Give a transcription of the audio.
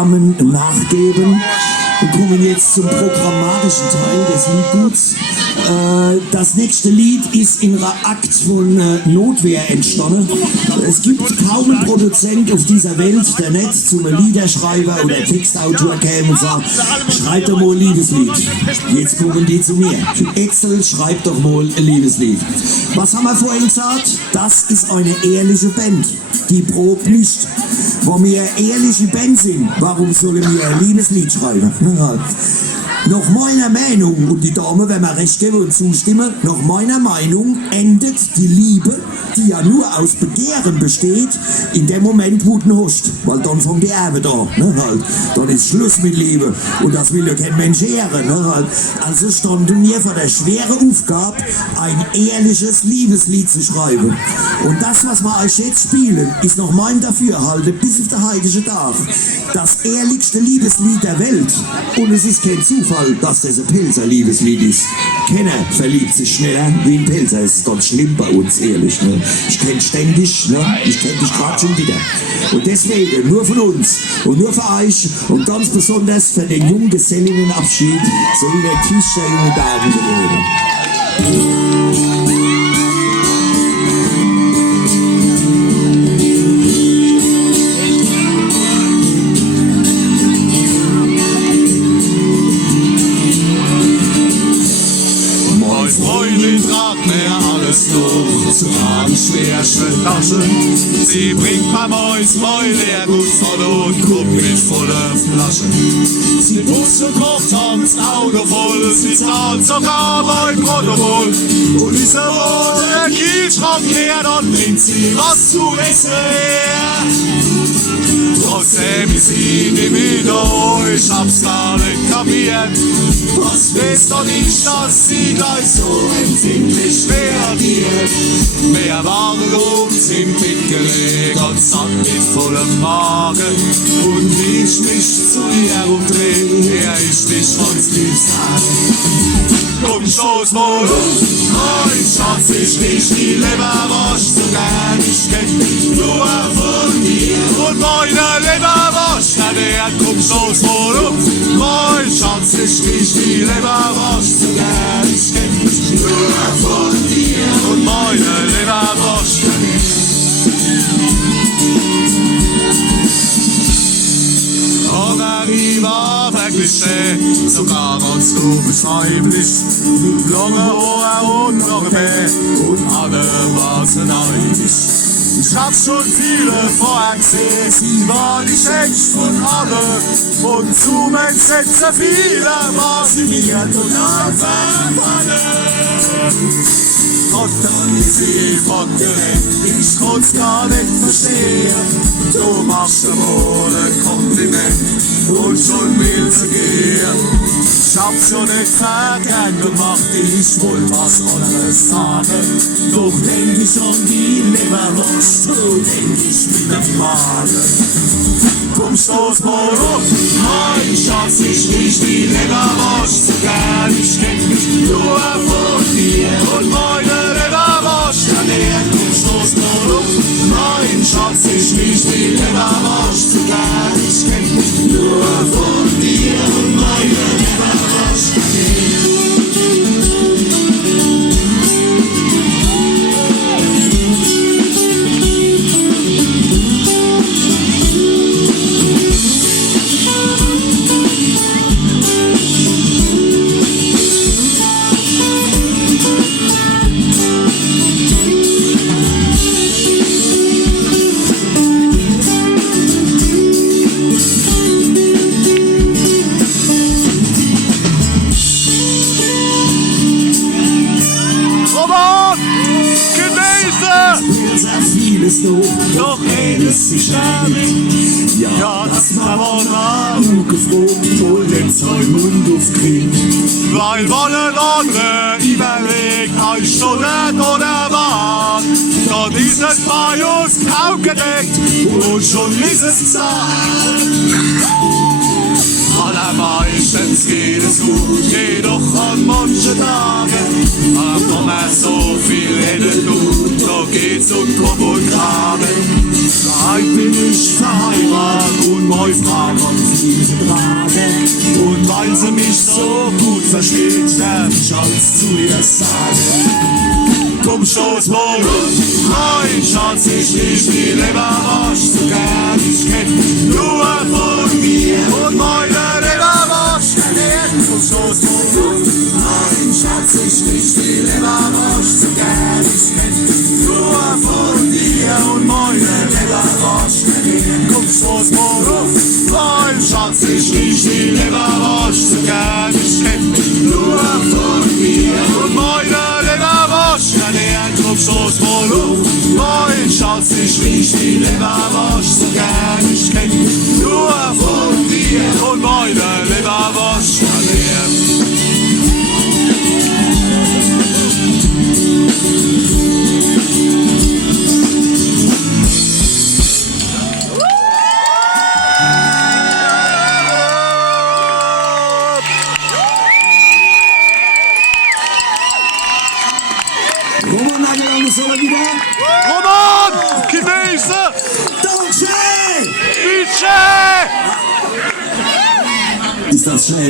Damen nachgeben und kommen jetzt zum programmatischen Teil des Liedguts. Das nächste Lied ist in einer Akt von Notwehr entstanden. Es gibt kaum einen Produzent auf dieser Welt, der nicht zum Liederschreiber oder Textautor käme und sagt, schreib doch mal ein Liebeslied. Jetzt kommen die zu mir. Excel, schreib doch mal ein Liebeslied. Was haben wir vorhin gesagt? Das ist eine ehrliche Band. Die probt nicht. Wenn wir eine ehrliche Band sind, warum sollen wir ein Liebeslied schreiben? Nach meiner Meinung, und die Dame, wenn wir recht geben und zustimmen, nach meiner Meinung endet die Liebe, die ja nur aus Begehren besteht, in dem Moment, wo du hast. Weil dann fängt die Erbe da. Ne, halt. Dann ist Schluss mit Liebe. Und das will ja kein Mensch ehren. Ne, halt. Also standen wir vor der schweren Aufgabe, ein ehrliches Liebeslied zu schreiben. Und das, was wir euch jetzt spielen, ist nach meinem Dafürhalten bis auf den heutigen Tag das ehrlichste Liebeslied der Welt. Und es ist kein Zufall, dass das ein Pilser Liebeslied ist. Keiner verliebt sich schneller wie ein Pilser. Es ist ganz schlimm bei uns, ehrlich. Ne? Ich kenne ständig, ne? Ich kenne dich gerade schon wieder. Und deswegen, nur von uns und nur für euch und ganz besonders für den Junggesellinnenabschied sowie der Tisch der jungen Damen geworden. Zu tragen schwer Taschen. Sie bringt beim Mäusmäul Leergut voll und Kuppen mit voller Flaschen. Sie putzt und kocht abends Auto voll, sie zahlt sogar mein Protokoll. Und ist er wohl der Kühlschrank leer, dann bringt sie was zu essen her. Trotzdem ist sie nicht müde, ich hab's gar nicht kapiert. Was weiß doch nicht, dass sie gleich so empfindlich reagiert. Wir waren uns im Bett gelegt und satt mit vollem Magen. Und ich mich zu ihr umdreh, ich dich ganz lieb sagen. Komm, stoß mal auf, mein Schatz, ich riech die Leberwurst so gern. Ich kenn nur von dir und meine Leberwurst. Na der, komm, stoß mal auf, mein Schatz, ich riech die Leberwurst so gern. Ich kenn nur von dir und meine Leberwurst. Aber ich war wirklich schön, sogar ganz unbeschreiblich. Lange Haare und lange Bett und alle waren so neidisch. Ich hab schon viele vorher gesehen, sie war die schönste von allen. Und zum Entsetzen vieler war sie mir total verfallen. Und dann ist sie von dir, ich konnt's gar nicht verstehen. Du machst mir wohl ein Kompliment und schon will sie gehen. Ich hab's schon nicht verkehrt gemacht, ich wollte was anderes sagen. Doch denk ich an die Leberwurst, so denk ich mit dem Magen. Komm, stoß mal auf, mein Schatz, ich riech die Leberwurst so gern. Ich kenn mich nur von dir und meine Leberwurst. Ja, der, komm, stoß mal auf, mein Schatz, ich riech die Leberwurst so gern. Ich kenn mich nur von dir und meine Leberwurst. Doch eines ist einig, ja, das war wahr. Gefroren, wohl den Mund aufkriegt. Weil wollen andere überlegt, eine Stunde oder was. Dort ist es bei uns kaum gedeckt und schon ist es zart. Allermeistens geht es gut, jedoch an manchen Tagen. Aber man so viel redet gut, da geht's um Kopf und Kragen. Seit bin ich verheiratet und meine Frau kommt Liebe trage. Und weil sie mich so gut versteht, darf ich alles zu ihr sagen. Komm, stoß mal auf, mein Schatz, ich lieb die Leberwurst so gern ich kenn. Nur von mir und meine Leberwurst ernähren. Komm, stoß mal auf, mein Schatz, ich lieb die Leberwurst so gern ich kenn. Nur von dir und meine Leberwurst ernähren. Komm, stoß mal auf, mein Schatz, ich lieb die Leberwurst so gern ich kenn. Nur von dir und meine Leberwurst ernähren. Komm, stoß mal auf, mein Schatz, ich riech die Leberwurst so gern ich kenn. Nur von dir und meine Leberwurst ernähren. Roman Nagelang ist aber wieder. Roman! Chinese! Deutsche! Michel! Ist das schnell?